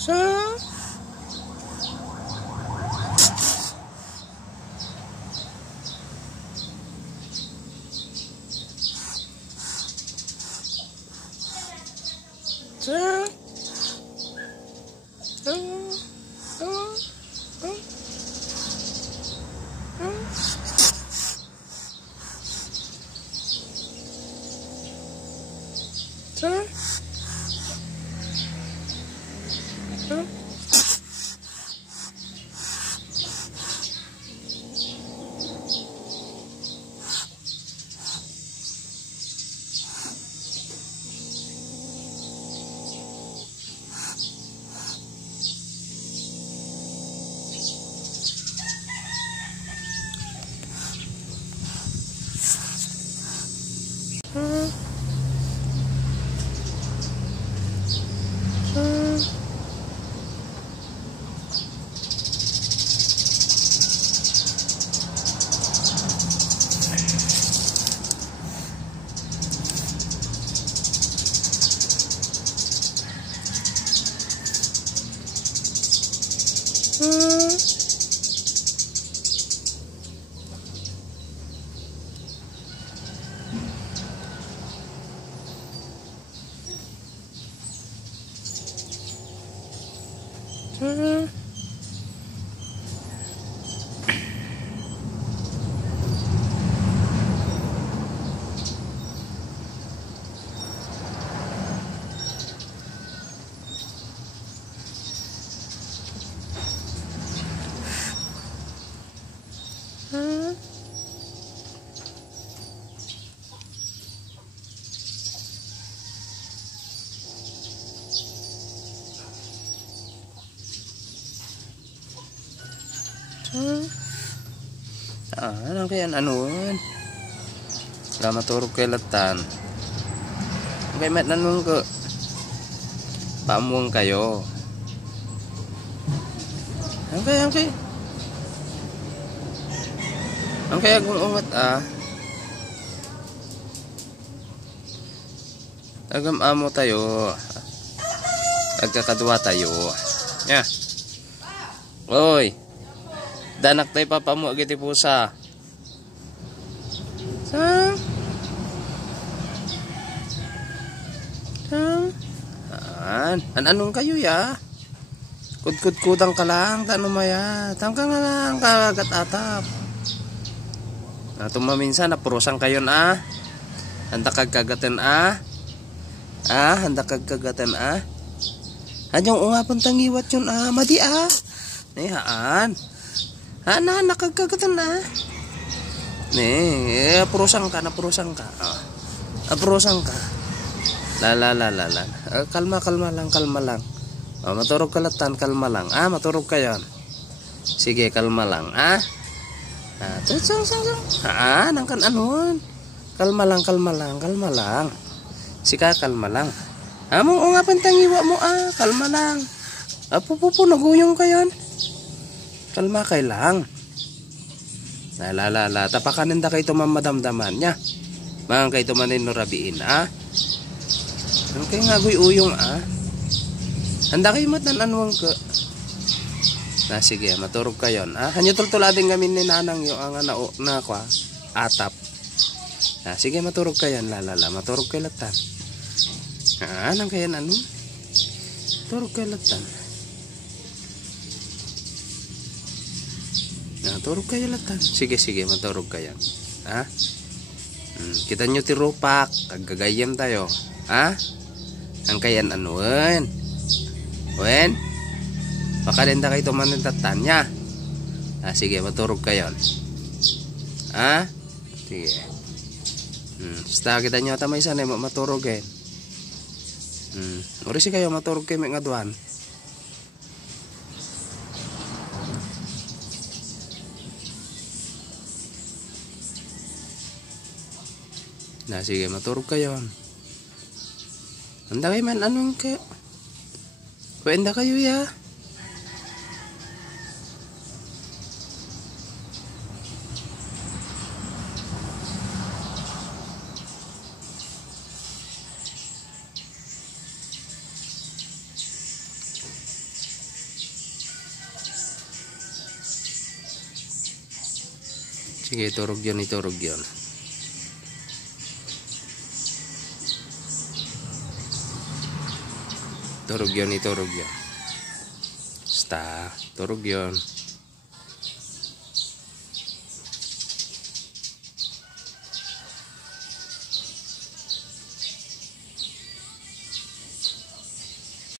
Sa ano kaya anuan? Wala maturog kay latan. Okay, met nanong ko. Pamuang kayo. Okay. Okay, kung umat agam amo tayo. Agkakadwa tayo. Ya. Oy. Danak tayo papamu agiti pusa. Anong kayo ya? Kudkudang ka lang, tano maya. Tangka nga lang, kagat-atap. Tumaminsan, napurusan kayo na. Handa kagkagatan handa kagkagatan Anyong ungapon tangiwat yun madi haan. Nakagkagatan purusan ka. Purusan ka. La. Kalma lang. Maturog kalatan, kalma lang. Maturog kayo. Sige, kalma lang. Nangkan anuan. Kalma lang. Sika, kalma lang. Mong nga pantangiwa mo, kalma lang. Pupupo, naguyong kayo. Kalma kay lang. La. Tapakanin da kayo mamadamdaman niya. Mga kayo manin no rabiin, Ang kay nga uyong, Handa kayo matanan ka. Sige, maturog kayo. Hanyo tultuladin kami ni nanang yung atap. Sige, maturog kayo. La. Maturog kayo latan. Anong kaya Turog kayo latan. Turog kayo latan. Sige, maturog kayo. Kita nyo tirupak. Kagagayam tayo. Ang kayan Wen? Baka din na kayo tumanitatan niya. Sige, maturog kayo. Sige. Basta kita nyo tamay sana maturog Orisi kayo maturog kayo may ngaduan. Sige, maturog kayo. Handa kayo man anong kayo. Kwenda kayo ya. Sige, iturog yun, iturog yun. Turog yun, iturog yun. Basta, turog yun.